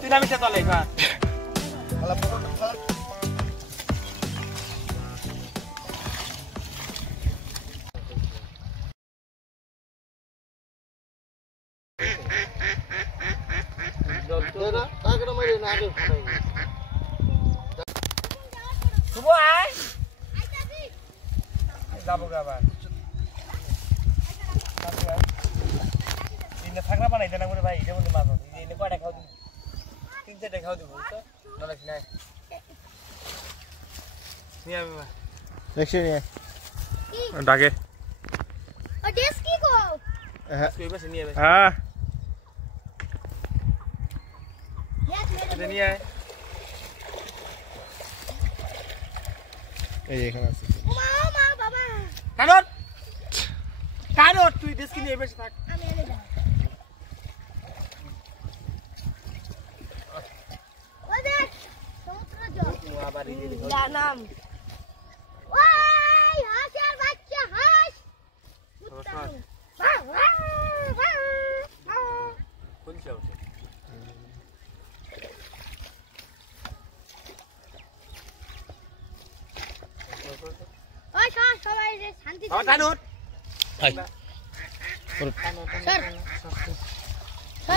তুই নামিতে চলে এবার শুভ আয় যাবো আবার থাকনা বানাই দেনা করে ভাই এটার মধ্যে মাছ এনে কয়টা খাও দিব 3-4টা খাও দিব বুঝছো নলেজ নাই নিয়ে আমি দেখছি নিয়ে ডাকে ও দেশ কি গো হ্যাঁ তুই বসে নিয়ে হ্যাঁ নিয়ে আয় এই এখানে আছে ও মা বাবা কানট তুই দেশ কি নিয়ে বসে থাক আমি এনে দাও ওই দেখ সমুদ্র জল আবার এই যে নাম ওই হাঁসের বাচ্চা হাঁস কোন চাও ওই সবাই শান্তি কানট হাই স্যার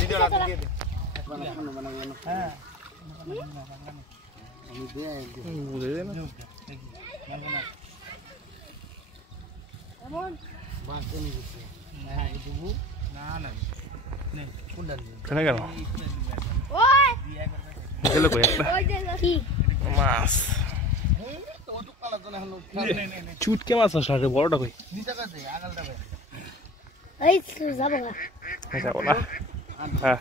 ভিডিও লাগা দিয়ে দে হ্যাঁ আমি দে বুঝে দে না এমন বাস নিয়ে গেছে না এই দুবু না না নে কোনটা নিয়ে কেন কেন ওই গেল কই একটা ওই যে কি মাছ তো ওটু কালা জনে হলো চুটকে মাছ আসলে বড়টা কই নিচে কাছে আগালটা বে এই যাবো না যাব না হ্যাঁ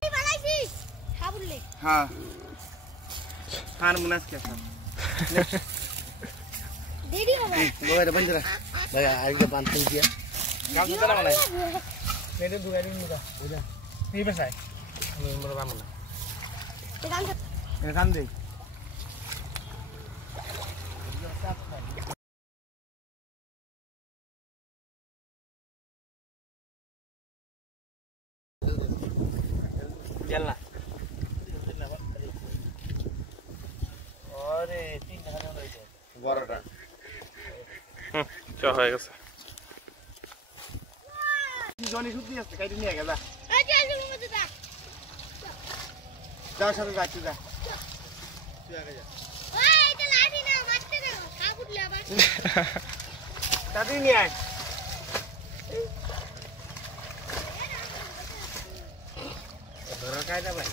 কি বানাইছিস খাবুলে হ্যাঁ খান মুনাস কে স্যার দেরি হবে গোয়া বন্ধরা দাদা আগে বানতে দিয়া গাম দিতে না মানে মেরে দুগাই দিন মুদা বুঝা এই বেসাই আমি বড় বাম না এখান দে चलना अरे 3 টাকা দাও এটা বড়টা চা হয়ে গেছে জনি শুদ্ধি আছে কাইতে নিয়ে গেলা এই যে মধ্যে দা যাও সাথে যাচ্ছি যা তুই আগে যা ওই এটা লাঠি না মারতে না খাবুলে আবার দাদি নিয়ে আয় ধরো কায়দা ভাই